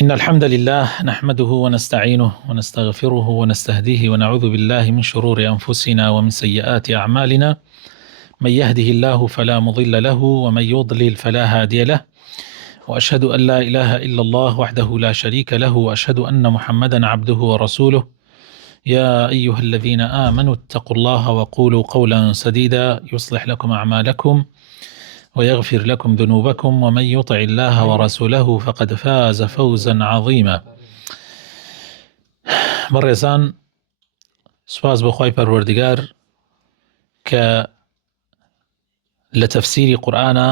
إن الحمد لله نحمده ونستعينه ونستغفره ونستهديه ونعوذ بالله من شرور أنفسنا ومن سيئات أعمالنا. من يهده الله فلا مضل له ومن يضلل فلا هادي له، وأشهد أن لا إله إلا الله وحده لا شريك له، وأشهد أن محمدا عبده ورسوله. يا أيها الذين آمنوا اتقوا الله وقولوا قولا سديدا يصلح لكم أعمالكم ويغفر لكم ذنوبكم، ومن يطع الله ورسوله فقد فاز فوزا عظيما. بەڕێزان، سوپاس بۆ خۆی پەروەردگار کە لە تەفسیری قورئانە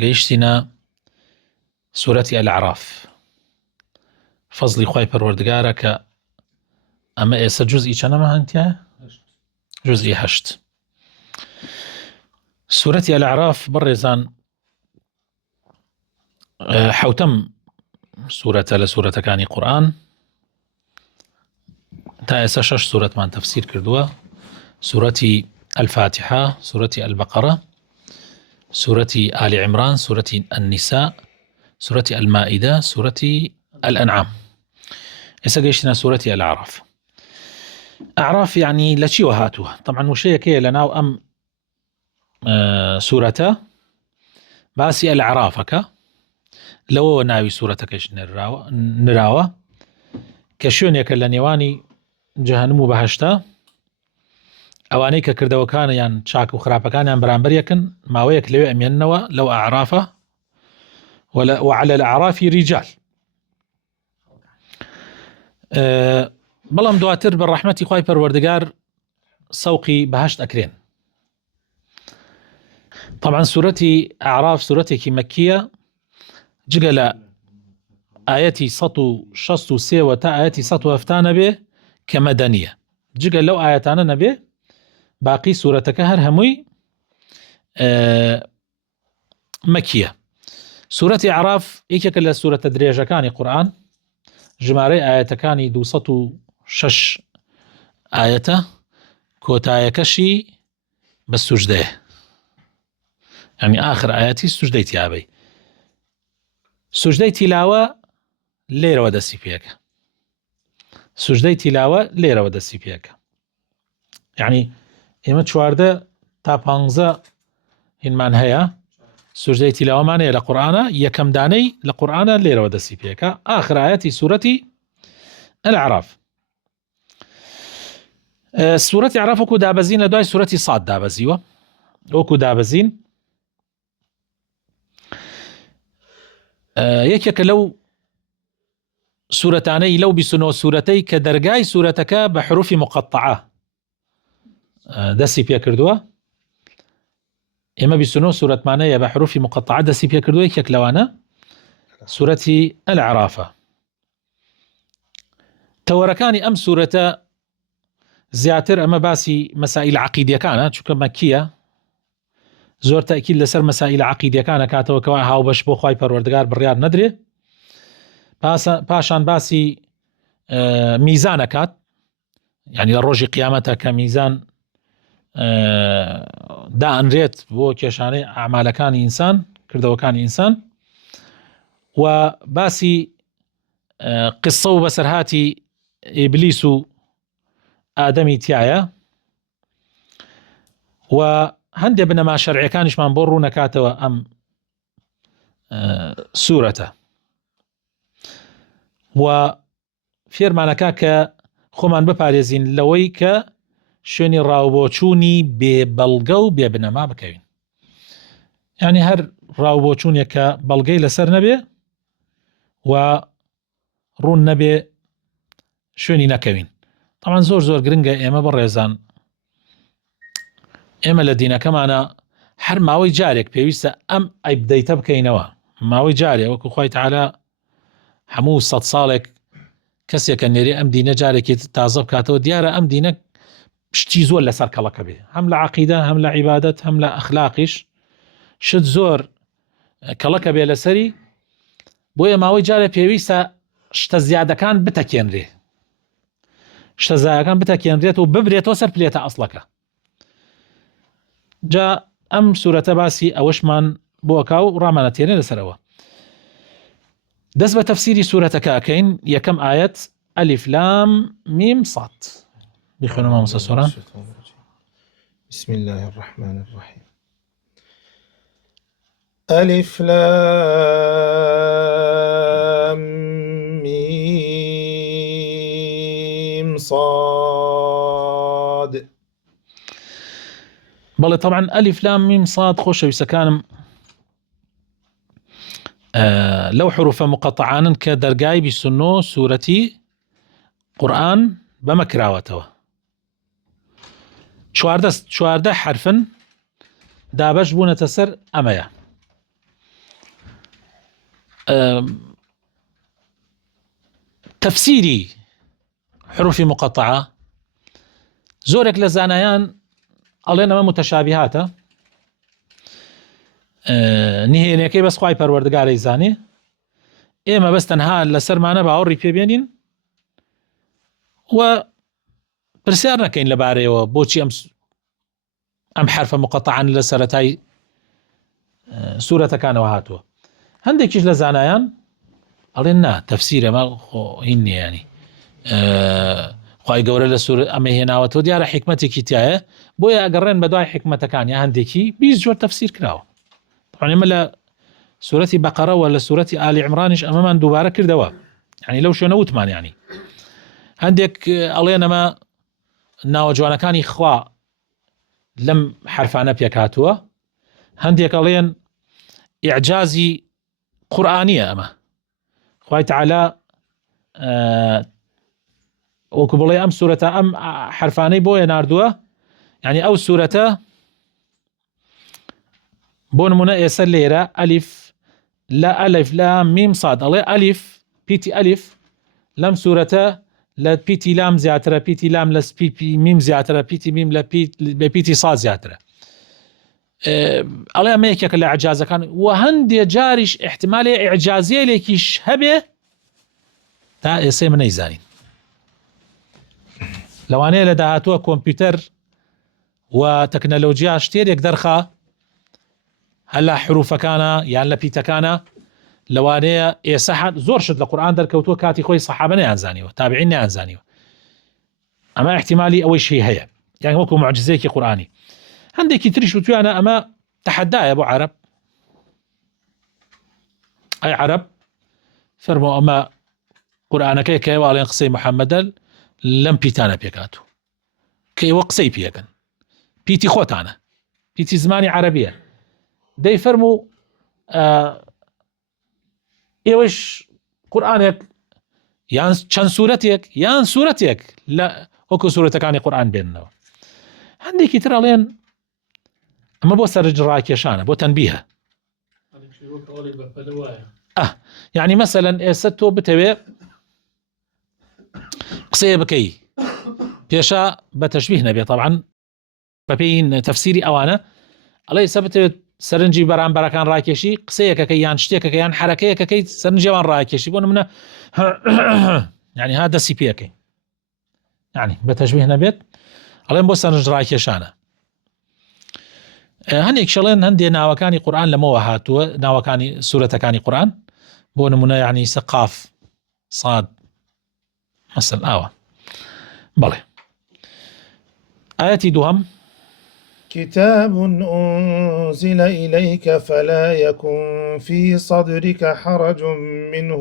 گەیشتینە سوورەتی ئەلعراف. فەزلی خۆی پەروەردگارە کە ئەمە ئێستا جوزئی چەندەمە هەنتیایە؟ جوزئی 8. سوورەتی ئەلعراف بەڕێزان حوتەم سوورەتە لە سوورەتەکانی قورئان. تا ئێستا 6 سوورەتمان تەفسیر کردووە: سوورەتی الفاتحة، سوورەتی البقرة، سوورەتی آل عمران، سوورەتی النساء، سوورەتی المائدة، سوورەتی الأنعام. ئێستا گەیشتینە سوورەتی ئەلعراف. ئەعراف یعنی لە چیوە هاتووە؟ طبعا وشەیەکەیە لە ناو ئەم سوورەتە باسی ئەلعرافەکە، لەوەوە ناوی سوورەتەکەش نراوە کە شوێنێکە لە نێوانی جەهەنم و بەهەشتا. ئەوانەی کە کردەوەکانیان چاک و خراپەکانیان بەرامبەر یەکن، ماوەیەک لەوێ ئەمێننەوە لەو ئەعرافە. وعلى الأعراف رجال. بەڵام دواتر بە ڕەحمەتی خوای پەروەردگار سەوقی بەهەشت ئەکرێن. طبعا سوورەتی ئەعراف سوورەتێکی مەکیە، جگە لە ئاەتی 163 تا ئاەتی 170 نەبێ کە مەدەنیە. جگە لەو ئاەتانە نەبێ باقی سوورەتەکە هەر هەمووی مەکیە. سوورەتی ئەعراف یەکێکە لە سوورەتە درێژەکانی قورئان، ژمارەی ئاەتەکانی 206 ئاەتە، کۆتایەکەشی بە سوژدەیە، یعنی ئاخر ئاەتی سوژدەی تیابەی. سوژدەی تیلاوە لێرەوە دەستی پێەکە. سوژدەی تیلاوە لێرەوە دەستی پێەکە. یعنی ئێمە 14 تا 15 هینمان هەیە، سوژدەی تیلاوەمان هەیە لە قورئانە، یەکەم دانەی لە قورئانە لێرەوە دەستی پێەکە، ئاخر ئاەتی سوورەتی ئەلعراف. سوورەتی ئەعراف وەکو دابەزین لە دوای سوورەتی ساد دابەزیوە، وەکو دابەزین یەکێکە لەو سوورەتانەی لەو 29 سوورەتەی کە دەرگای سوورەتەکە بە حروفی مقطعە دەستی پێ کردووە. ئێمە 29 سوورەتمانەیە بە حروفی مقطعە دەستی پێ کردووە، یەکێک لەوانە سوورەتی ئەلعرافە. تەوەرەکانی ئەم سوورەتە زیاتر ئەمە باسی مەسائیل عەقیدیەکانە، چونکە مەکیە، زۆر تاکید لەسەر مەسائیل عەقیدیەکانە کاتەوە کەوا هاوبەش بۆ خوای پەروەردگار بڕیار نەدرێ. پاشان باسی میزانەکات، یعنی لە ڕۆژی قیامەتە کە میزان دائەنرێت بۆ کێشانەی ئەعمالەکانی ئینسان، کردەوەکانی ئینسان، و باسی قسە و بەسەرهاتی ئیبلیس و ئادەمی تایە، و هەندێ بنەما شەرعیەکانیشمان بۆ ڕوو نەکاتەوە ئەم سوورەتە، و فێرمانەکە کە خۆمان بپارێزین لەوەی کە شوێنی ڕاوبۆچوونی بێبەڵگە و بێبنەما بکەوین. یعنی هەر ڕاوبۆچوونێک کە بەڵگەی لەسەر نەبێ و ڕوون نەبێ شوێنی نەکەوین. طبعا زۆر گرنگە ئێمە بەڕێزان، ئێمە لە دینەکەمانە هەر ماوەی جارێک پێویستە ئەم ئەیبدەیتە بکەینەوە. ماوەی جارێ وەکو خوای تەعالا هەموو 100 ساڵێک کەسێکە نێرێ ئەم دینە جارێکی تازە بکاتەوە، دیارە ئەم دینە شتی زۆر لەسەر کەڵەکە بێ، هەم لە عەقیدە، هەم لە عیبادەت، هەم لە ئەخلاقیش شت زۆر کەڵەکە بێ لەسەری. بۆیە ماوەی جارێ پێویستە شتە زیادەکان بتەکێنرێ، شتە زایەکان بتەکێنرێت و ببرێتەوە سەر پلێتە ئەسڵەکە. جا ئەم سوورەتە باسی ئەوەشمان بۆ ئەکا و ڕامانەتێنێ لەسەرەوە. دەست بە تەفسیری سوورەتەکە ئەکەین. یەکەم ئاەت ئەلیف لام میم صاد. بخوێنە مامۆستا سۆران. بسم الله الرحمن الرحيم. ألف لام ميم صاد. بەڵێ طبعا ئەلیف لام میم صاد خۆشەویستەکانم لەو حروفە مقەطعانن کە دەرگای 29 سوورەتی قورئان بەمە کراوەتەوە. 14 حرفن دابەش بوونەتە سەر ئەمەیە. تەفسیری حروفی مقەطعە زۆرێک لە زانایان ئەڵێن ئەمە متەشابیهاتە، نهێنیەکەی بەس خوای پەروەردگارەی زانێ، ئێمە بەس تەنها لەسەرمانە باوەڕی پێبێنین و پرسیار نەکەین لەبارەیەوە بۆچی ئەم حرفە مقەطعان لە سەرەتای سوورەتەکانەوە هاتووە. هەندێکیش لە زانایان ئەڵێن نا تەفسیرە مە هین نیە، ینی خوای گەورە لە سوورە ئەمە هێناوەتەوە دیارە حکمەتێکی تایە، بۆیە ئەگەڕێن بە دوای حکمەتەکان یا هەندێکی 20 جۆر تەفسیر کراوە. طبعاً ئێمە لە سوورەتی بەقەرەوە لە سوورەتی ئالی عیمرانیش ئەمەمان دووبارە کردەوە، ینی لەو شوێنە وتمان، ینی هەندێک ئەڵێن ئەمە ناوە جوانەکانی خوا لەم حرفانە پێکهاتووە، هەندێک ئەڵێن ئیعجازی قورئانیە ئەمە، خوای تەعالا وەکو بڵێ ئەم سوورەتە ئەم حرفانەی بۆیە ناردووە، ینی ئەو سوورەتە بۆ نمونە ئێستا لێرە ئەلیف لام میم صاد، ئەڵێ ئەلیف پیتی ئەلیف لەم سوورەتە لە پیتی لام زیاترە، پیتی لام لە پیتی میم زیاترە، پیتی میم لە پیتی صاد زیاترە. ئەڵێ ئەمە یەکێکە لە ئەعجازەکان، و هەندێ جاریش احتمالێ ئیعجازیەکیش هەبێ تا ئێسێ من نەیزانین. لەوانەیە لە داهاتووە کۆمپیوتەر و تەکنەلۆجیا شتێرێک دەرخا هەل لە حروفەکانە یان لە پیتەکانە، لەوانەیە ئێستا زۆر شت لە قورئان دەرکەوتووە کاتی خۆی سەحابە نەیانزانیوە، تابعین نەیانزانیوە. ئەمە احتیمالی ئەوەیشی هەیە، یان وەکو معجزەیەکی قورئانی. هەندێکی تریش وتویانە ئەمە تەحەدایە بۆ عەرەب، ئەی عەرەب فەرموو ئەمە قورئانەکەی کە ئێوە ئەڵێن قسەی محەممەدە لەم پیتانە پێکاتوو کە ئێوە قسەی پێکەن، پیتی خۆتانە، پیتی زمانی عەرەبیە. دەی فەرموو ئێوەش قورئانێک یان چەند سوورەتێک یان سوورەتێک لە وەکو سوورەتەکانی قورئان بێننەوە. هەندێکی تر ئەڵێن ئەمە بۆ سەرنجڕاکێشانە، بۆ تەنبیهە. یعنی مەسەلەن ئێستا تۆ بتەوێ قسەیە بکەی پێشە بە تەشبیه نەبێ، طبعاً بەپێی تەفسیری ئەوانە ئەڵێ ئێستا بتەوێت سەرنجی بەرامبەرەکان ڕاکێشی، قسەیەکەکەی یان شتێکەکە یان حرەکەیەکەکەی سەرنجیەوان ڕاکێشی، بۆ نمونە یعنی ها دەستی پێکەی، یعنی بە تەشبیه نەبێت، ئەڵێن بۆ سەرنج ڕاکێشانە. هەندێک شەڵێن هەندێ ناوەکانی قورئان لەمەوە هاتووە، ناوەکانی سوورەتەکانی قورئان، بۆ نمونە یعنی قاف صاد مەسەل ئاوە. بەڵێ ئاەتی دووەم كتاب أنزل إليك فلا يكن في صدرك حرج منه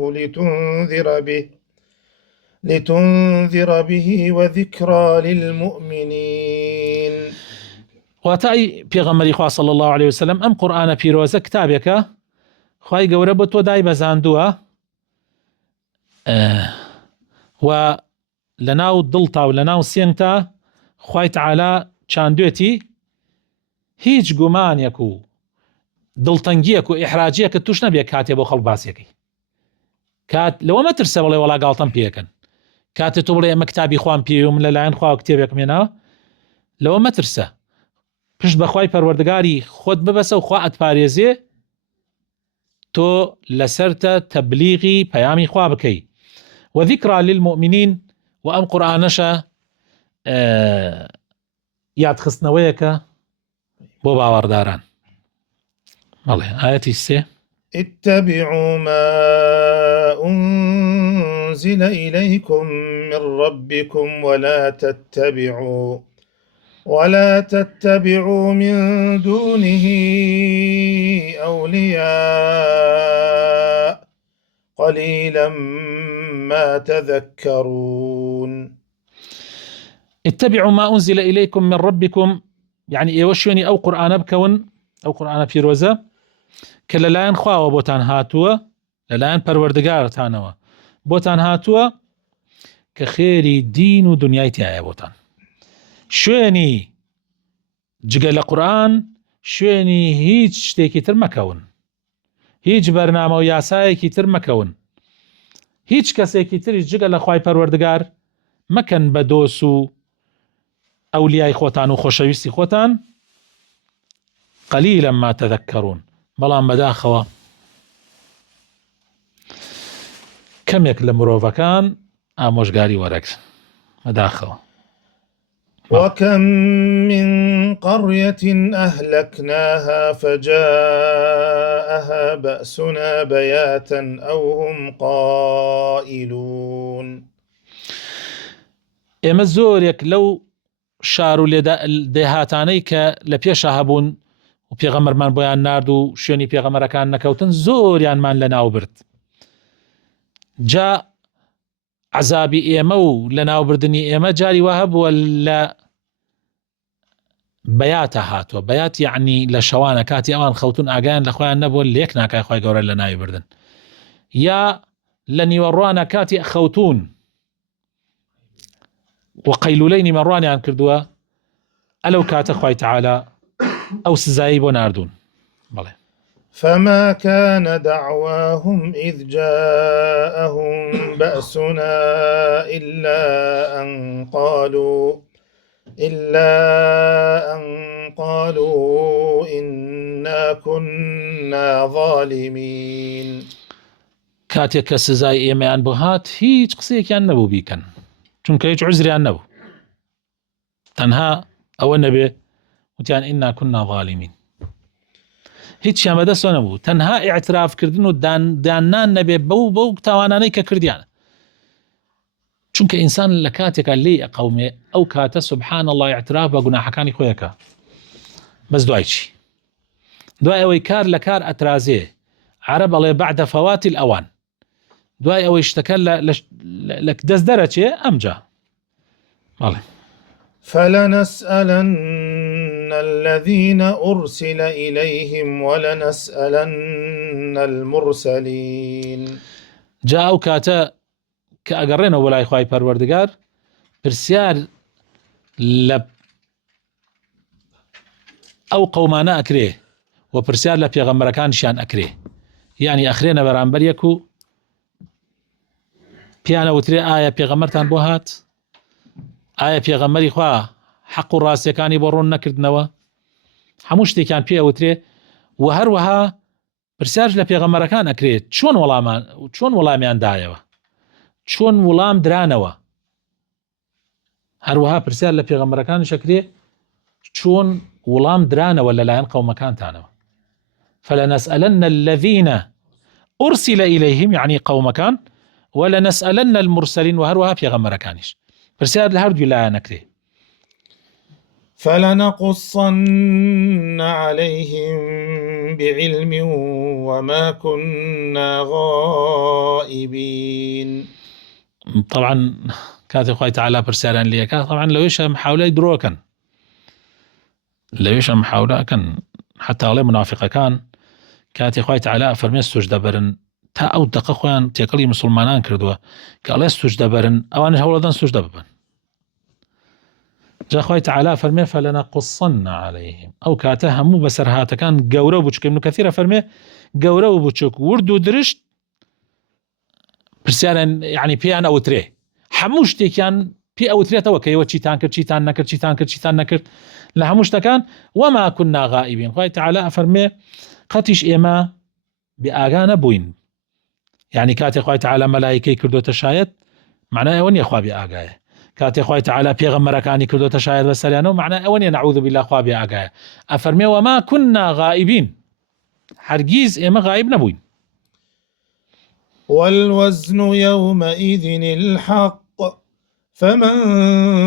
لتنذر به وذكرى للمؤمنين. واتای پێغەمبەری خوا صلی الله عليه وسلم ئەم قورئانە پیرۆزە کتابێکە خوای گەورە بۆ تۆ دای بەزاندووە و لەناو دڵتا و لەناو سێنگتا خوای تەعالا چاندوێتی هیچ گومانێک و دڵتەنگیەک و ئیحراجیەکە توش نەبێت کاتێ بۆ خەڵک باسیەکەی. کات لەوە مەترسە بڵێ وەڵا گاڵتەم پێکەن، کاتێ تۆ بڵێ ئەمە کتابی خوام پێوم لەلایەن خوا کتێبێکم هێناوە، لەوە مەترسە، پشت بەخوای پەروەردگاری خۆت ببەسە و خوا ئەتپارێزێ، تۆ لەسەرتە تەبلیغی پەیامی خوا بکەی. وذكرى للمؤمنين، و ئەم قورئانەشە یادخستنەوەیەکە بۆ باوەڕداران. بەڵێ ئاەتی سێ اتبعوا ما أنزل إليكم من ربكم ولا تتبعوا من دونه أولياء قليلا ما تذكرون. اتبعوا ما أنزل إليكم من ربكم يعني إيوشوني أو قرآن بكون أو قرآن بيروزة كللاين خواوة بوتان هاتوا للاين پروردگارتانوا بوتان هاتوا كخيري دين ودنياي تيايا بوتان شويني جگە لە قورآن شوێنی هیچ شتێکی تر مەکەون، هیچ بەرنامە و یاسایەکی تر مەکەون، هیچ کەسێکی تریش جگە لە خوای پەروەردگار مەکەن بە دۆس و ئەولیای خۆتان و خۆشەویستی خۆتان. قەلیلا ما تەذەکەڕون بەڵام بەداخەوە کەمێک لە مرۆڤەکان ئامۆژگاری وەرەگرن بەداخەوە. وكم من قرية أهلكناها فجاءها بأسنا بياتا أو هم قائلون. ئێمە زۆرێک لەو شار و دێهاتانەی کە لە پێشە هەبوون و پێغەمبەرمان بۆیان نارد و شوێنی پێغەمبەرەکان نەکەوتن زۆریانمان لەناو برد. جا عەزابی ئێمە و لەناوبردنی ئێمە جاری وا هەبووە لە بەیاتە هاتووە. بەیات یعنی لە شەوانە کاتی ئەوان خەوتون ئاگایان لە خۆیان نەبووە لێک ناکای خۆی گەورە لە ناوی بردن، یا لە نیوەڕوانە کاتی خەوتون و قەیلولەی نیمەڕوانیان کردووە ئەلەو کاتە خوای تەعالا ئەو سزایی بۆ ناردوون. بەڵێ فما كان دعواهم إذ جاءهم بأسنا إلا أن قالوا إنا كنا ظالمين. کاتێک کە سزای ئێمەیان بۆ هات هیچ قسەیەکیان نەبوو بیکەن، چونکە هیچ عوزریان نەبوو، تەنها ئەوە نەبێ وتیان ئینا كنا ظالمین، هیچیان بەدەستەوە نەبوو، تەنها ئیعترافکردن و دانان نەبێ بەو تاوانانەی کە کردیانە. چونکە ئینسان لە کاتێکە لێی ئەقەومێ ئەو کاتە سبحان الله ئیعتراف بە گوناحەکانی خۆیەکە. بەس دوای چی؟ دوای ئەوەی کار لە کار ئەترازێ، عەرەب ئەڵێ بەعدە فەواتی الئەوان، دوای ئەوەی شتەکە لە دەست دەرەچێ ئەمجا. بەڵێ فلنسألن الذين أرسل إليهم ولنسألن المرسلين. جا ئەو کاتە کە ئەگەڕێنەوە بۆ لای خوای پەروەردگار پرسیار لە ئەو قەومانە ئەکرێ و پرسیار لە پێغەمبەرەکانیشیان ئەکرێ، یعنی ئەخرێنە بەرامبەر یەک و پیانەوترێ ئایا پێغەمبەرتان بۆ هات؟ ئایا پێغەمبەری خوا حەق و ڕاستیەکانی بۆ ڕوون نەکردنەوە؟ هەموو شتێکیان پێوترێ و هەروەها پرسیارش لە پێغەمبەرەکان ئەکرێت چۆن وەڵامیان دایەوە، چۆن وەڵام درانەوە. هەروەها پرسیار لە پێغەمبەرەکانیش ئەکرێ چۆن وەڵام درانەوە لەلایەن قەومەکانتانەوە. فلنسألن الذين أرسل إليهم يعني قومكان ولنسألن المرسلين وهروها پێغەمبەرەکانیش پرسیار لە هەردووی لایەن ئەکرێ. فلنقصن عليهم بعلم وما كنا غائبين. طبعا کاتی خوای تعالی پرسیاران لێکات طبعا لەوێش محاولەی درۆکەن، لەوێش محاولەکەن حتا ئەڵێ منافقەکان کاتی خوای تعالی فەرمێ سوجدە بەرن تا ئەو دەقە خۆیان تێکەڵی مسلمانان کردووە کە ئەڵێ سوجدە بەرن ئەوانش هەوڵەدەن سوجدە ببن. جا خوای تعالی فەرمێ فلنقصن عليهم ئەو کاتە هەموو بەسەرهاتەکان گەورە و بچووک. ابن کەثیر فەرمێ گەورە و بچووک ورد و درشت پرسیارن یعنی پێیان ئەوترێ هەموو شتێکیان پێ ئەوترێتەوە کە ئێوە چیتان کرد چیتان نەکرد چیتان نەکرد لە هەموو شتەکان. وما كنا غائبين خوای تعالی فەرمێ قەتیش ئێمە بئاگا نەبووین، یعنی کاتێک خوای تعالی مەلایکەی کردوتە شایەت معنای ئەوە نییە خوا بئاگایە، کاتێک خوای تعالی پێغەمبەرەکانی کردوتە شایەت بەسەریانەوە معنای ئەوە نییە نەعوذ بالله خوا بئاگایە. ئەفەرمێ وما كنا غائبين هەرگیز ئێمە غائب نەبووین. والوزن يومئذ الحق فمن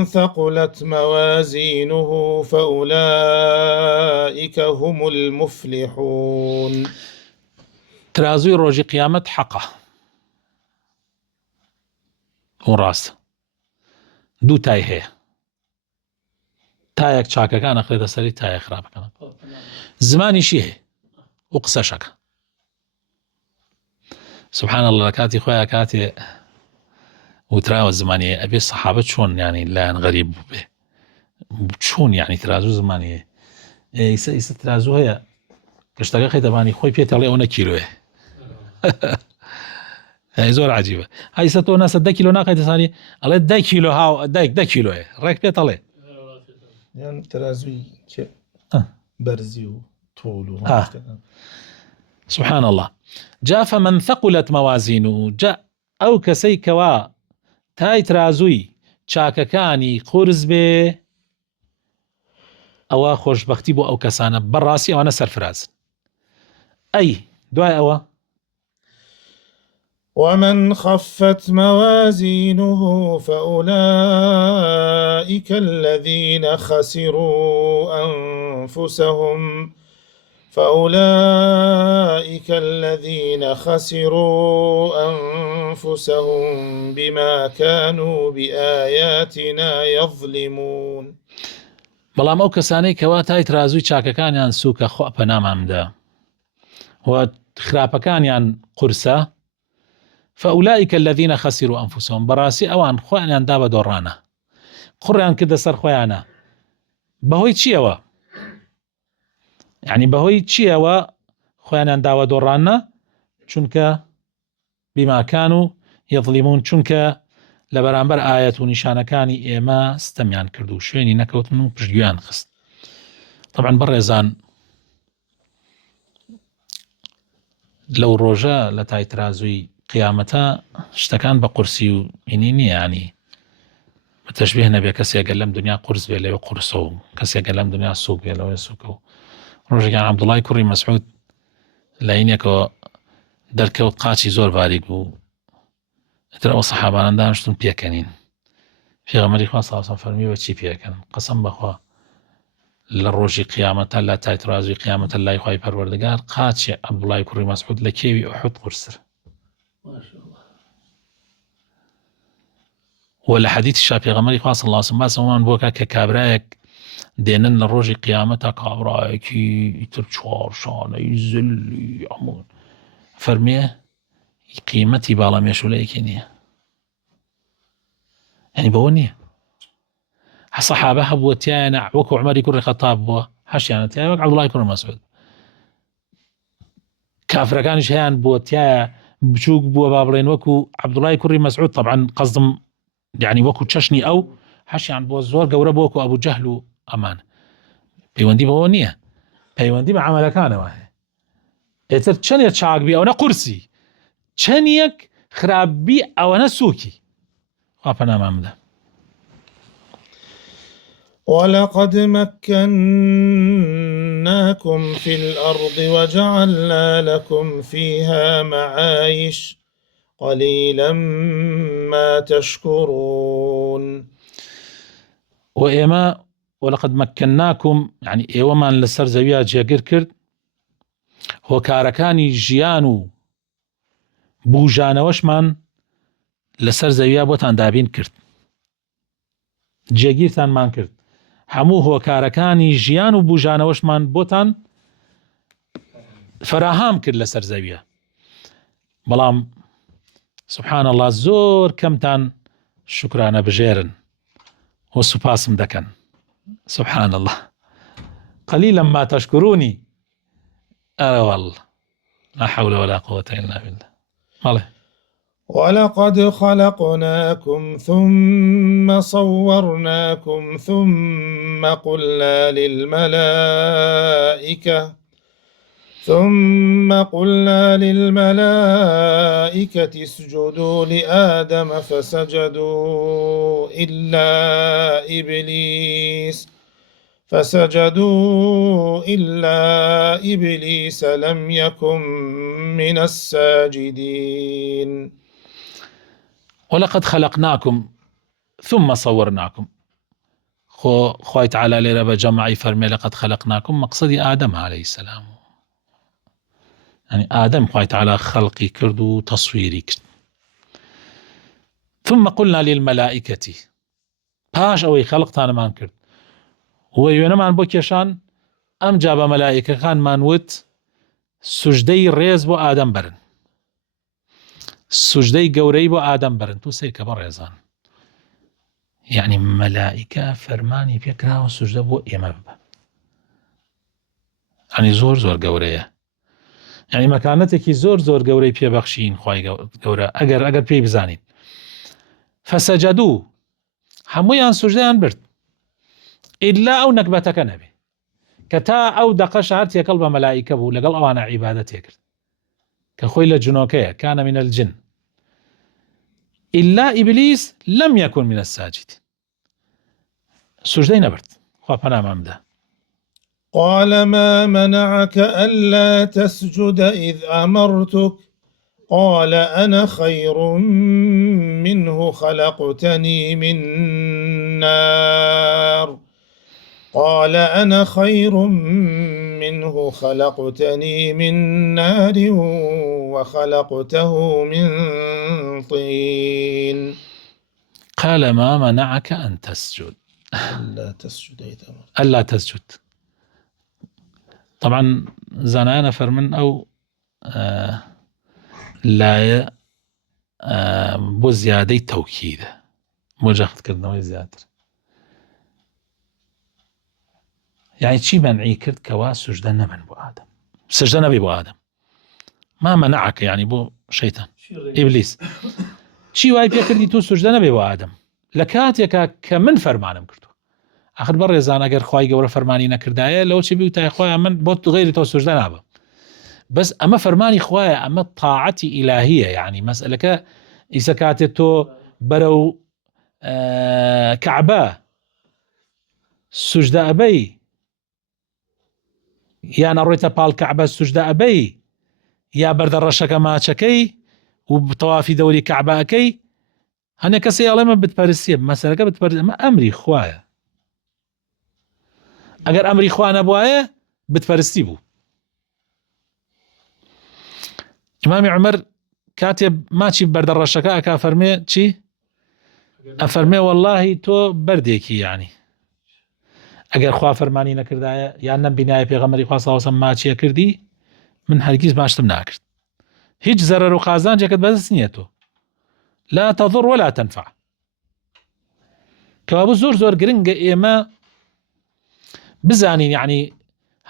ثقلت موازينه فأولئك هم المفلحون. ترازوی ڕۆژی قیامەت حەقە و ڕاستە. دوو تای هەیە، تایەک چاکەکان ئەخرێتە سەری تایە خراپەکان، زمانیشی هەیە و قسەشەکە. سبحان الله، لە کاتی خۆیان کاتێ وتراوە زمانی ئەبێ سەحابە چۆن ینی لایەن غەریب بوو بێ، چۆن یعنی ترازوو زمانی ئیسە ترازوو هەیە گەشتەکە خەیتەبانی خۆی پێتەڵێ ئەوە کیلۆیە. زۆر عجیبە. ئیسە تۆ نەسە 10 کیلۆ ناقیتە سانی ئەڵێ 10 کیلۆ هاو 10 کیلۆیە ڕێک پێتەڵێ یان ترازوی بەرزی و تۆڵ و سبحان الله. جا فمن ثقلت موازينه، جا ئەو کەسەی کەوا تای ترازووی چاکەکانی قورس بێ ئەوە خۆشبەختی بۆ ئەو کەسانە بەڕاستی ئەوانە سەرفرازن. ئەی دوای ئەوە ومن خفت موازينه فأولئك الذين خسروا أنفسهم بما كانوا بآياتنا يظلمون. بەڵام ئەو کەسانەی کەوا تای ترازووی چاکەکانیان سووکە خوا پەنامامدا و خراپەکانیان قورسە، فأولئك الذين خسروا أنفسهم، بەڕاستی ئەوان خۆیانیان دا بە دۆڕانە، قوڕیان کردە سەر خۆیانە. بەهۆی چیەوە؟ یعنی بەهۆی چیەوە خۆیانیان داوە دۆڕانە؟ چونکە بما كانوا يظلمون، چونکە لە بەرامبەر ئاەت و نیشانەکانی ئێمە ستەمیان کرد و شوێنی نەکەوتن و پشتگویان خست. طبعا بەڕێزان، لەو ڕۆژە لە تای ترازووی قیامەتە شتەکان بە قورسی و ئینی نییە، ینی بە تەشبیه نەبێ کەسێکە لەم دنیا قورس بێ لەوێ قورسە و کەسێکە لەم دنیا سووک بێ لەوێ سووکە. و ڕۆژێکیان عەبدوڵای کوڕی مەسعود لە عینێکەوە دەرکەوت، قاچی زۆر باریک بوو، ئەتر ئەو سەحابانە دانیشتون پێکەنین. پێغەمبەری خوا صلی الله علیه و سلم فەرمیوە چی پێکەن؟ قەسەم بەخوا لە ڕۆژی قیامەتە لە تای ترازوی قیامەتە لای خوای پەروەردگار قاچی عەبدوڵای کوڕی مەسعود لە کێوی ئوحود قورسر. و لە حەدیثیشا پێغەمبەری خوا صلی الله علیه و سلم باسەوەمان بۆکە کە کابرایەک دێنن لە ڕۆژی قیامەتە، کابرایەکی ئیتر چوار شانەی زلی ئەمون، فەرمێ قیمەتی باڵا مێشولەیەکی نییە. یعنی بەوە نییە. سەحابە هەبووە تیایانە وەکو عومەری کوڕی خەتاب بووە، هەشیانە تیایە وەک عەبدوڵای کوڕی مەسعود. کافرەکانیش هەیان بووە تیایە بچووک بووە با بڵێن وەکو عەبدوڵای کوڕی مەسعود. طبعا قەزدم یعنی وەکو چەشنی ئەو هەشیان بووە زۆر گەورە بووە وەکو ئەبوو جەهل و ئەمان. پەیوەندی بەوە نییە، پەیوەندی بە عەمەلەکانەوە هەیە. ئێتر چەندێک چاکبی ئەوەنە قورسی، چەندێک خراپبی ئەوەنە سووکی. خوا پەنامان بدە. ولقد مكناكم في الأرض وجعلنا لكم فيها معايش قليلا ما تشكرون. وإيما ولقد مكناكم يعني إيومان لسر زەویا جێگر کرد، هۆکارەکانی ژیان و بوژانەوەشمان لەسەر زەویا بۆتان دابین کرد، جێگیرتانمان کرد. هەموو هۆکارەکانی ژیان و بوژانەوەشمان بۆتان فەراهام کرد لەسەر زەویە. بەڵام سبحان الله زۆر کەمتان شکرانە بژێرن و سوپاسم دەکەن. سبحان الله، قليلا ما تشكروني. والله لا حول ولا قوة إلا بالله. والله ولقد خلقناكم ثم صورناكم ثم قلنا للملائكة اسجدوا لآدم فسجدوا إلا فسجدوا إلا إبليس لم يكن من الساجدين. ولقد خلقناكم ثم صورناكم. خوي تعالى ليرة بجمعي فرمي لقد خلقناكم مقصدي آدم عليه السلام، يعني آدم خوي تعالى خلقي كردو تصويري كرد. ثم قلنا للملائكة باش أوي خلقتان مان كرد هو يونمان بوكيشان أم جاب ملائكة كان مانوت سجدي ريز بو آدم برن، سجدي قوري بو آدم برن تو سيكا بريزان، يعني ملائكة فرماني بيكرا وسجدة بو إمام، يعني زور زور قوريه، يعني مكانتك زور زور قوري بيه بخشين خواهي قورا اگر بيه بزانين. فسجدوا همويان سجدان برد إلا أو نكبتك نبي كتا أو دقش عرتي قلب ملائكة بو لقل أوانا عبادتي كرد كخويلة جنوكية كان من الجن إلا إبليس لم يكن من الساجد سجدين برد خوابنا ممده. قال ما منعك ألا تسجد إذ أمرتك قال أنا خير منه خلقتني من نار قال أنا خير منه خلقتني من نار وخلقته من طين. قال ما منعك أن تسجد ألا تسجد. طبعا زنانة فرمن أو لا بو زيادة توكيد مجاخد كردنوي زيادة، يعني چی منعي كرد كوا سجدة نبن بو آدم سجدة نبي بو آدم ما منعك يعني بو شيطان إبليس چی واي بيا كردي تو سجدة نبي بو آدم لكاتيكا كمن فرمانم كردو آخر برزان اگر خواهي قورا فرماني نكردايا لو چي بيوتاي خواهي من بوت غيري تو سجدة نابا بس أما فرماني خواهي أما طاعتي إلهية، يعني مسألة إذا كاتتو برو كعبة سجدة أبي يا نرويتا بالكعبة سجدة أبي يا برد الرشك ما شكي وبطوافي دوري كعبة أكي هني كسي الله ما بتبرسيه مسألة بتبرسيه ما أمري خوايا أجر أمري خوانا بوايا بتبرسيه. إمام عمر كاتب ماشي برد الرشك أكا فرمي شي أفرمي والله تو برديكي يعني اگر خوا فرمانی نکردایە یان نەم بینایە پێغەمبەری خوا صلی الله علیه و سلم ماچیە کردی من هەرگیز ماشتم ناکرد هیچ زەرەر و قازانجێکت بەدەست نییە تۆ لا تضر ولا تنفع کەوابوو زۆر زۆر گرنگە ئێمە بزانین یعنی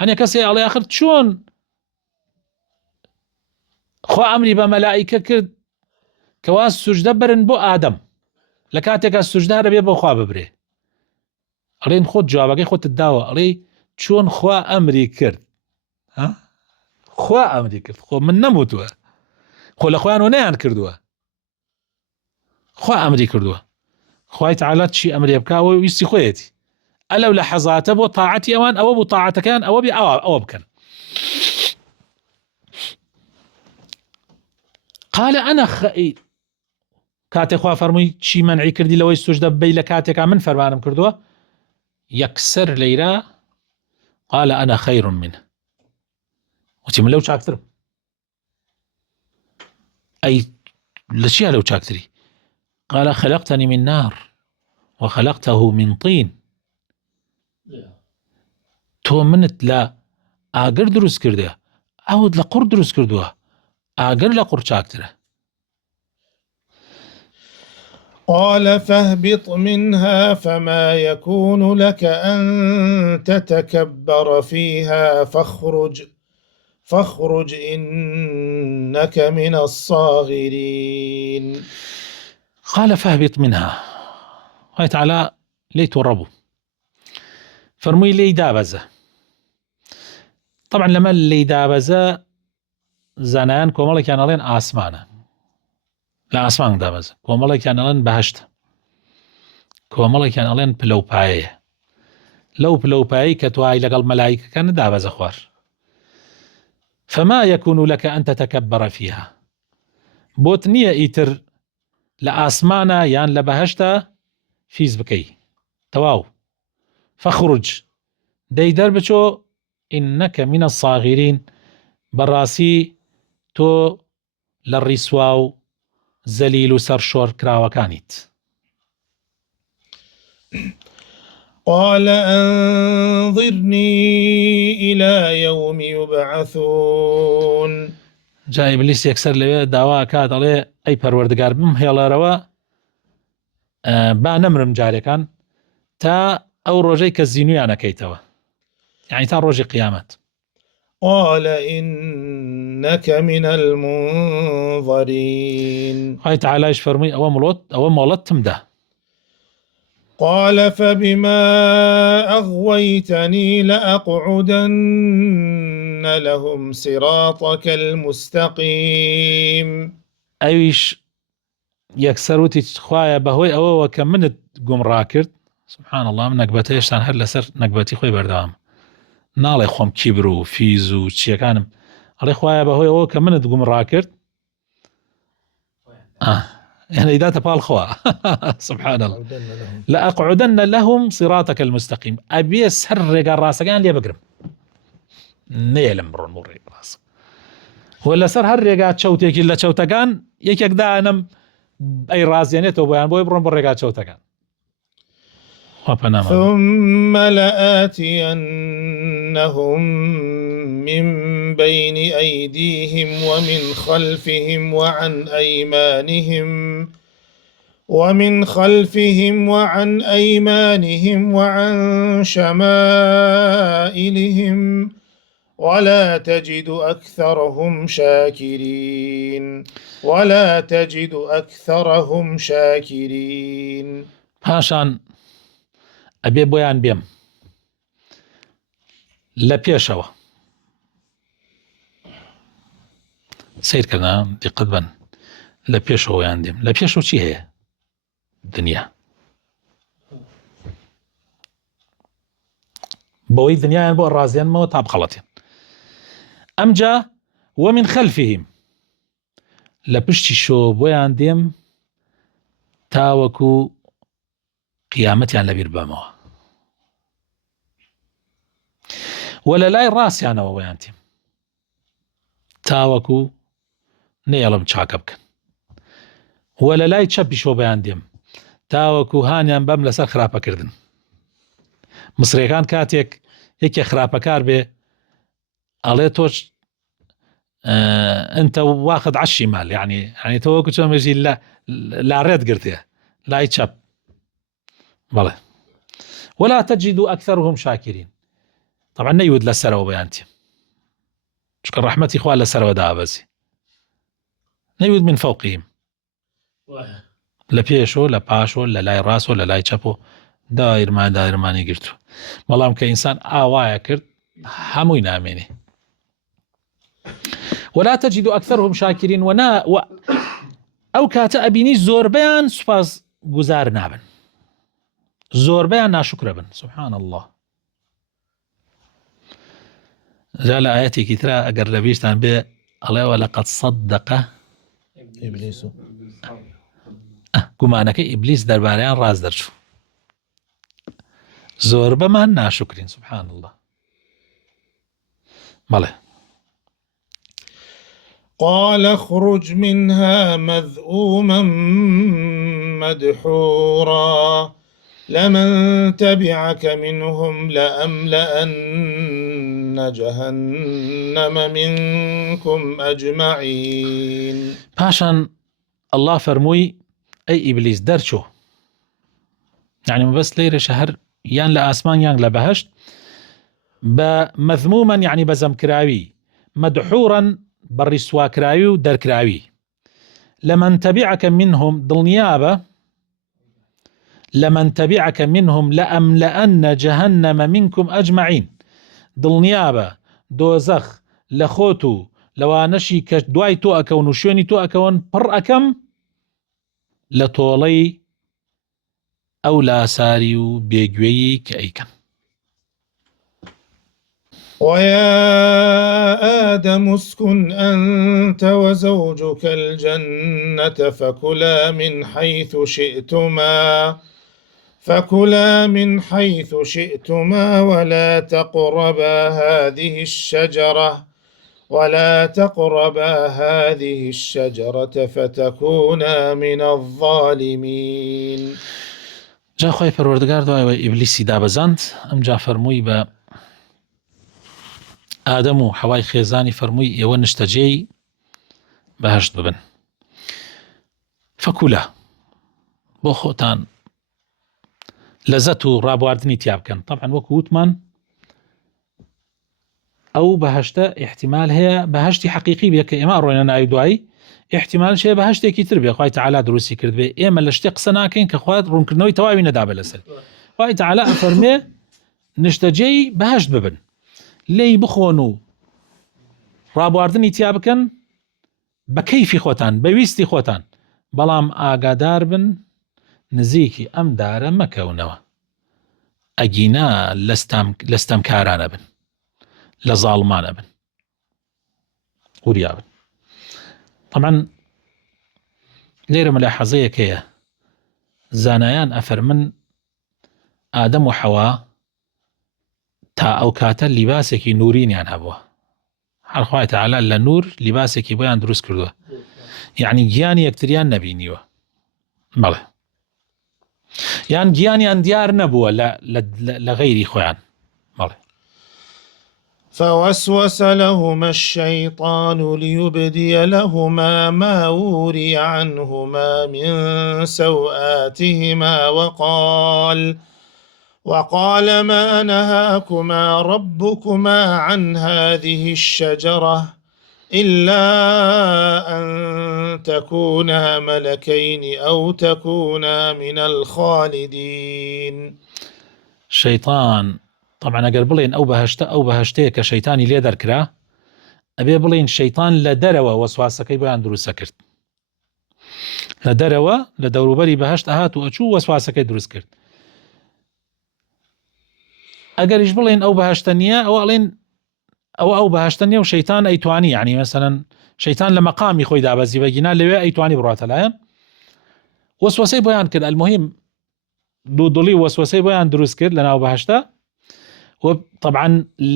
هەنێ کەسێ ئەڵێ ئاخر چۆن خوا ئەمری بە مەلائیکە کرد کەوا سوجدە برن بۆ ئادەم لە کاتێکە سوجدە دەبێ بۆ خوا ببرێ ئەڵێن خۆت جوابەکەی خۆتت داوە ئەڵێ چۆن خوا ئەمری کرد خوا ئەمری کرد خۆ من نەموتووە خۆ لە خۆیان نەیان کردووە خوا ئەمری کردووە خوای تەعالی چی ئەمرێ بکاوە ویستی خۆیەتی ئەلەو لە حەزاتە بۆ تاعەتی ئەوان ئەوە بوو تاعەتەکان ئەوە بێ ئەوە بکەن. قال أنا کاتێ خوا فەرمووی چی مەنعی کردی لەوەی سوجدە ببەی لە کاتێکا من فەرمانم کردووە یەکسەر لەیرە قال أنا خير منه وتی من لەو چاکترم ئەی لە چیە لەو چاکتری قال خلقتني من نار وخلقته من طين تۆ منت لە ئاگر دروست کردە ئەوت لە قوڕ دروست کردووە ئاگر لە قوڕ چاکترە. قال فاهبط منها فما يكون لك أن تتكبر فيها فاخرج إنك من الصاغرين. قال فاهبط منها هاي تعالى ليت وربو فرموي لي دابزة طبعا لما لي دابزة زنان كومالي كان لين آسمانه لا ئاسمان دابەزە کۆمەڵێکیان ئەڵێن بەهەشتە کۆمەڵێکیان ئەڵێن پلەپایەیە لەو پلەپایی کە توای لەگەڵ مەلایکەکان دابەزە خوار. فما يكون لك أن تتكبر فيها بۆت نییە ئیتر لە ئاسمانە یان لە بەهەشتا فیز بکەی تەواو. فەخڕج دەی دەربچۆ ئینەکە منە الصاغرین بەڕاستی تۆ لە ڕیسوا و زەلیل و سەرشۆر کراوەکانیت. قال أنظرني إلى يوم يبعثون. جا ئیبلیس یەکسەر لەوێ داوا کات دەڵێ ئەی پەروەردگار بمهێڵەرەوە با نەمرم جارێکان تا ئەو ڕۆژەی کە زینویانەکەیتەوە، یعنی تا ڕۆژی قیامەت. قال إنك من المنظرين. خوای تەعالایش فەرمووی ئەوە مۆڵەتتم دا. قال فبما أغويتني لأقعدن لهم صراطك المستقيم. ئەویش یەکسەر وتی خوایە بەهۆی ئەوەوە کە منت گومڕا کرد، سبحان الله، من نەکبەتە هێشتان هەر لەسەر نەکبەتی خۆی بەردەوام ناڵێ خۆم کیبر و فیز و چیەکانم، ئەڵێ خوایە بەهۆی ئەوە کە منت گومڕا کرد يعني داتا بالخوا سبحان الله. لأقعدن لهم صراطك المستقيم. أبي سر رجال راسك لي بقرب نيلم برون مري راسك ولا سر هر رجال شوتك إلا شوتكان يك دانم أي رازينه تو بيان بوي برون برجال شوتكان. ثم لآتينهم من بين أيديهم ومن خلفهم وعن أيمانهم وعن شمائلهم ولا تجد أكثرهم شاكرين. پاشان ئەبێ بۆیان بێم لە پێشەوە سیرکردە دیقەت بن لە پێشەوەیان دێم. لە پێشەوە چی هەیە؟ دنیا. بەوەی دنیایان بۆ ڕازیانمەوە تا بخەڵەتێن. ئەمجا ومن خەلفهم لە پشتی شۆ بۆیان دێم تاوەکو قیامەتیان لەبیر بەمەوە وەلە لای ڕاستیانەوە بۆیان تیم تاوەکو نێڵم چاکە بکەن، وەلە لای چەپیشۆ بەیان دێم تاوەکو هانیان بەم لەسەر خراپەکردن. مسرەکان کاتێک یەکێ خراپەکار بێ ئەڵێ تۆش ئەنتە واخد عەشی مال، يعني تۆوەکو چۆمەژی لا ڕێت گرتێ لای چەپ. بەڵێ ولا تجد أكثرهم شاكرين. طبعا نەیود لەسەرەوە بەیانتیم چونکە ڕەحمەتی خوا لەسەرەوە دابەزی، نەیود من فوقهم، لە پێشۆ لە پاشۆ لە لای ڕاستۆ لە لای چەپۆ دایرمانی گرتو. بەڵام کە ئینسان ئاوایە کرد هەمووی نامێنێ. ولا تجد أكثرهم شاكرين. ئەو کاتە ئەبینی زۆربەیان سوپاس گوزار نابن، زۆربەیان ناشکرە بن. سبحان الله. جا لە ئاەتێکی ترا ئەگەر لە بیرتان بێ ئەڵێ وەلەقەد صەدەقە إبليس گومانەکە ئیبلیس دەربارەیان ڕاست دەرچوو، زۆربەمان ناشکرین. سبحان الله. بەڵێ قال اخرج منها مذءوما مدحورا لمن تبعك منهم لأملأن جهنم منكم أجمعين. پاشان الله فەرمووی ئەی ئیبلیس دەرچۆ، يعني مەبەست لێرەشە هەر یان لە ئاسمان یان لە بەهەشت بە مەذمومەن، يعني بە زەمکراوی، مەدحوڕەن بە ڕیسواکراوی و دەرکراوی. لمن تبعك منهم دڵنیابە لمن تبعك منهم لأملأن جهنم منكم أجمعين. دڵنیابە دۆزەخ لە خۆت و لەوانەشی کە دوای تۆ ئەکەون و شوێنی تۆ ئەکەون پڕ ئەکەم لە تۆڵەی ئەو لاساری و بێگوێیی کە ئەیکەن. ويا آدم اسكن أنت وزوجك الجنة فكلا من حيث شئتما ولا تقربا هذه الشجرة فتكونا من الظالمين. جا خوای پەروەردگار دوای ئیبلیسی دابەزاند ئەم جا فەرمووی بە ئادەم و حەوای خێزانی فەرمووی ئێوە نیشتەجێی بەهەشت ببن. فەکولا بۆ خۆتان لەزەت و ڕابواردنی تیا بکەن. طبعا وەکو وتمان ئەو بەهەشتە احتیمال هەیە بەهەشتی حەقیقی بێ کە ئێمە ڕۆینە ناوی دوایی، احتیمالش هەیە بەهەشتێکی تر بێ. خوای تەعالا دروستی کرد بێ ئێمە لە شتێ قسە ناکەین کە خوای ڕوونکردنەوەی تەواوی نەدابێ لەسەر. خوای تەعالا ئەفەرمێ نیشتەجێی بەهەشت ببن، لێی بخۆن و ڕابواردنی تیا بکەن بە کەیفی خۆتان بە ویستی خۆتان، بەڵام ئاگادار بن نزیکی ئەم دارە مەکەونەوە، ئەگینا لەستەمکارانە بن، لە زاڵمانە بن، وریا بن. طبعا لێرە مەلاحەزەیەک هەیە، زانایان ئەفەرمن ئادەم و حەوا تا ئەو کاتە لیباسێکی نورینیان هەبووە، هەر خوای تەعالا لە نور لیباسێکی بۆیان دروست کردووە، یعنی گیانی یەکتریان نەبینیوە. بەڵێ یان گیانیان دیار نەبووە لە غەیری خۆیان. بەڵێ فوسوس لهما الشيطان ليبدي لهما ما وري عنهما من سوآتهما وقال ما نهاكما ربكما عن هذه الشجرة إلا أن تكونا ملكين أو تكونا من الخالدين. شەیطان طبعا ئەگەر بڵێن ئەو بەهەشتەیە کە شەیطانی لێ دەرکرا، ئەبێ بڵێن شەیطان لە دەرەوە وەسواسەکەی بۆیان دروستە کرد، لە دەرەوە لە دەوروبەری بەهەشت ئەهات و ئەچوو وەسواسەکەی دروست کرد. ئەگەریش بڵێن ئەو بەهەشتە نییە، ئەوە ئەڵێن ئەو بەهەشتە نییە و شەیطان ئەیتوانی، یعنی مەسەلەن شەیطان لە مەقامی خۆی دابەزی بەگینا لەوێ ئەیتوانی بڕاتە لایەن، وەسوەسەی بۆیان کرد. المهم دوودڵی وەسوەسەی بۆیان دروست کرد لە ناو بەهەشتە. و طبعا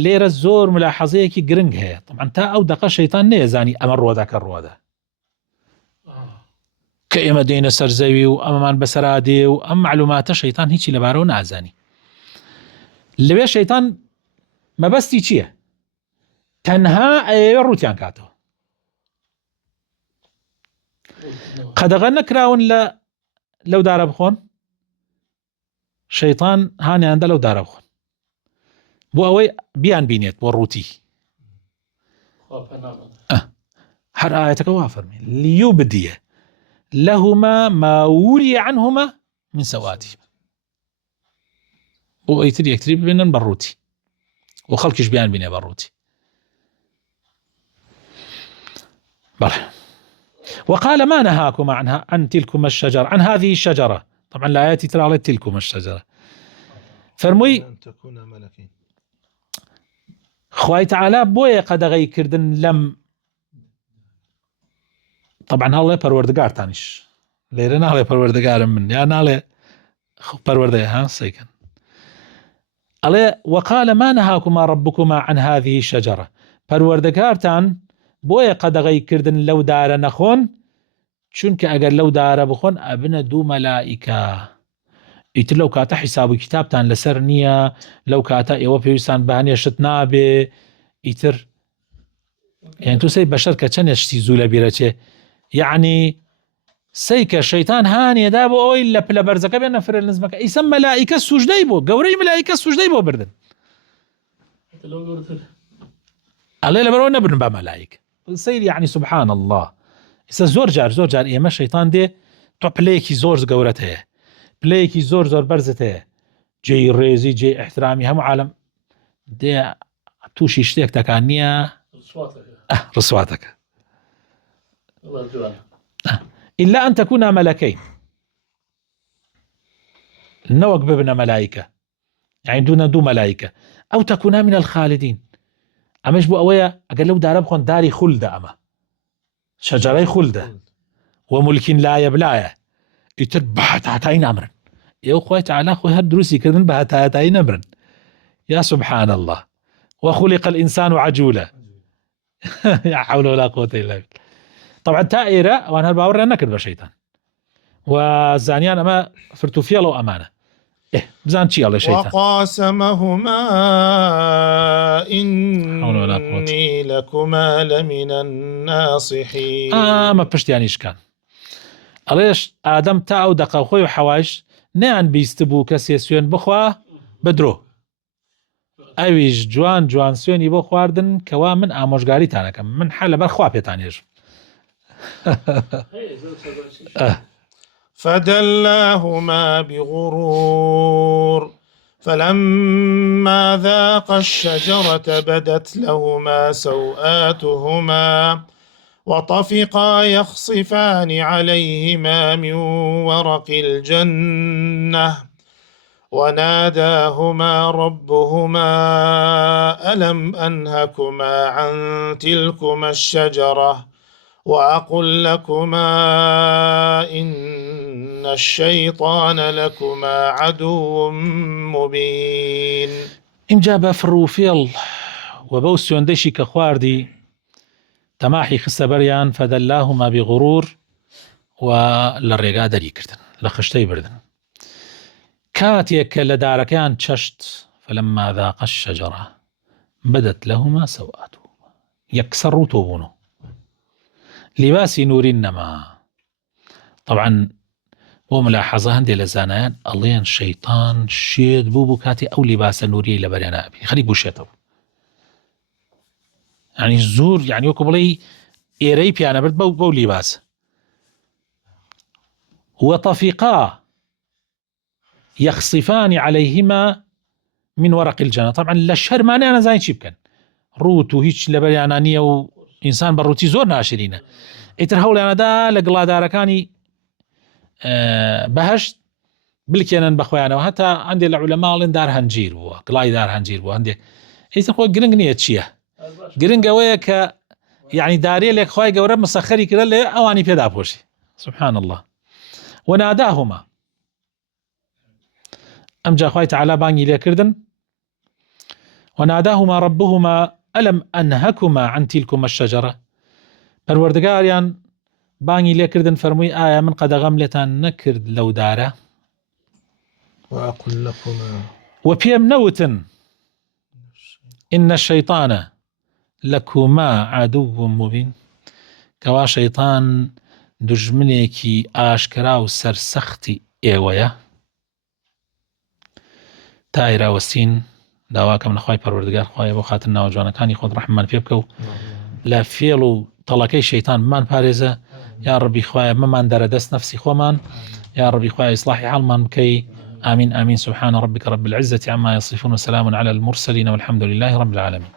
لێرە زۆر ملاحەزەیەکی گرنگ هەیە. طبعا تا ئەو دەقە شەیطان نەیەزانی ئەمە ڕۆدەکە ڕۆدە کە ئێمە دێنە سەر زەوی و ئەمەمان بەسەرا دێ و ئەم معلوماتە شەیطان هیچی لەبارەوە نازانی. لەوێ شەیطان مەبەستی چییە؟ تەنها ئەوێ ڕوتیان کاتەوە. قەدەغە نەکراون لەو دارە بخۆن، شەیطان هانیاندا لەو دارە بخۆن بۆ ئەوەی بیان بینێت بۆ ڕووتی. هەر ئاەتەکە وا فەرمێ لیوبدیە لەهما ما وریە عنهما من سەواتیهما، بۆ ئەیتر یەکتری ببینن بە ڕووتی و خەڵکیش بیان بینێ بە ڕووتی. بەڵێ وقال ما نهاكما عن تلكما الشجرة عن هذه الشجرة. طبعا الآيات ترى تلكما الشجرة فرمووی خوای تەعالا بۆیە قەدەغەی کردن لەم، طبعا هەڵێ پەروەردگارتانیش لێرە ناڵێ پەروەردگارم من یا ناڵێ پەروەردەیە ها سەیکەن، ئەڵێ وقال ما نهاكما ربكما عن هذه الشجرة، پەروەردگارتان بۆیە قەدەغەی کردن لەو دارە نەخۆن، چونکە ئەگەر لەو دارە بخۆن ئەبنە دوو مەلائیکە، ئیتر لەو کاتە حیساب و کتابتان لەسەر نییە، لەو کاتە ئێوە پێویستان بەهێنێشت نابێ. ئیتر یعنی تو سەی بەشەر کە چەند شتی زوو لە بیرەچێ، یعنی سەی کە شەیطان هانێدا بۆ ئەوەی لە پلە بەرزەکە بێنە فرە نزمەکە، ئیسە مەلائیکە سوژدەی بۆ گەورەی مەلائیکە سوژدەی بۆ بردن، ئەڵێ لەبەرەوە نەبرن بە مەلائیکە. سەیری یعنی سبحان الله. ئیسە زۆر جار ئێمە شەیطان دێ تۆ پلەیەکی زۆر گەورەت هەیە، پلەیەکی زۆر بەرزت هەیە، جێی ڕێزی جێی احترامی هەموو عالم دێ تووشی شتێک دەکان نییە ڕسواتەکە. إلا أن تكونا ملكين، نەوەک ببنە مەلائیکە، يعني دو مەلائیکە، أو تكونا من الخالدين، ئەمەش بۆ ئەوەیە ئەگەر لەو دارە بخۆن داری خولدە، ئەمە شەجەرەی خولدە ومولکین لا یەبلایە، ئیتر بە هەتاهەتایی نامرن. ئێوە خوای تەعالا خۆی هەر دروستی کردن بە هەتاهەتایی نەمرن. یا سبحان الله، وخلق الإنسان عجولا. لا حول ولا قوة إلا بالله. طبعا تا ئێرە ئەوان هەر باوەڕیان نەکرد بە شەیتان وزانیان ئەمە فرتوفێڵ و ئەمانە. بزان چی ئەڵێ شەیتان؟ وقاسمهما إني لكما لمن الناصحين. ئەمە پشتیانی شکان. ئەڵێش ئادەم تا ئەو دەقە خۆی و حەواش نەیان بیست بوو کەسێ سوێن بخوا بەدرۆ، ئەویش جوان جوان سوێنی بۆ خواردن کەوا من ئامۆژگاریتانەکەم، من حە لەبەر خوا پێتانێژم. فدلاهما بغرور فلما ذاقا الشجرة بدت لهما سوآتهما وطفقا يخصفان عليهما من ورق الجنة وناداهما ربهما ألم أنهكما عن تلكما الشجرة وأقل لكما إن الشيطان لكما عدو مبين. اینجا بە فڕوفێڵ و بەو سوێندەشی کە خواردی تەماحی خستە بەریان فەدەلاهما بغرور و لە ڕێگا دەری کردن، لە خشتەی بردن. کاتێک کە لە دارەکەیان چەشت فلما ذاق الشجرة بدت لهما سوآتهما، یەکسەر ڕوو تۆ بوونەوە، لیباسی نورین نەما. طبعا بۆ ملاحەزە هەندێک لە زانایان ئەڵێن شەیتان شێت بوو کاتی ئەو لیباسە نوریەی لە بەریان ئابی خەریک بوو شێتەوە، یعنی زۆر یعنی وەکو بڵێ ئێرەی پیانەبرد بەو لیباسە. وطفقا يخصفان عليهما من ورق الجنة. طبعا لە شەرمانیان نەزانین چی بکەن، ڕوت و هیچ لە بەریانە نییە و ئینسان بە ڕووتی زۆر ناشرینە. ئیتر هەوڵیانەدا لە گڵادارەکانی بەهەشت بلکێنن بەخۆیانەوە. هەتا هەندێک لە عولەماڵێن دار هەنجیر بووە، گڵای دار هەنجیر بووە. هەندێک ئیتر خۆی گرنگ نییە چییە، گرنگ ئەوەیە کە یعنی دارێ لێک خوای گەورە مسەخەری کردە لێ ئەوانی پێدا پۆشی. سبحان الله. وناداهما، ئەمجا خوای تەعالا بانگی لێکردن وناداهما ربهما ألم أنهكما عن تلكما الشجرة. پەروەردگاریان بانگی لێکردن فەرمووی ئایا من قەدەغەم لێتان نەکرد لەو دارە وأقل لكما و پێم نەوتن إن الشيطان لكما عدو مبين، کەوا شەیطان دژمنێکی ئاشکرا و سەرسەختی ئێوەیە. تا ئێراوەستین داواکەم لەخوای پەروەردگار خوایە بۆ خاتر ناوجوانەکانی خۆت ڕەحممان پێ بکە و لە فێڵ و تەڵەکەی شەیطان بمان پارێزە. یا ڕەبی خوایە مەمان دەرەدەست نەفسی خۆمان، یا ڕەبی خوایە ئیسلاحی حاڵمان بکەی. آمين آمين. سبحان ربك رب العزة عما يصفون وسلام على المرسلين والحمد لله رب العالمين.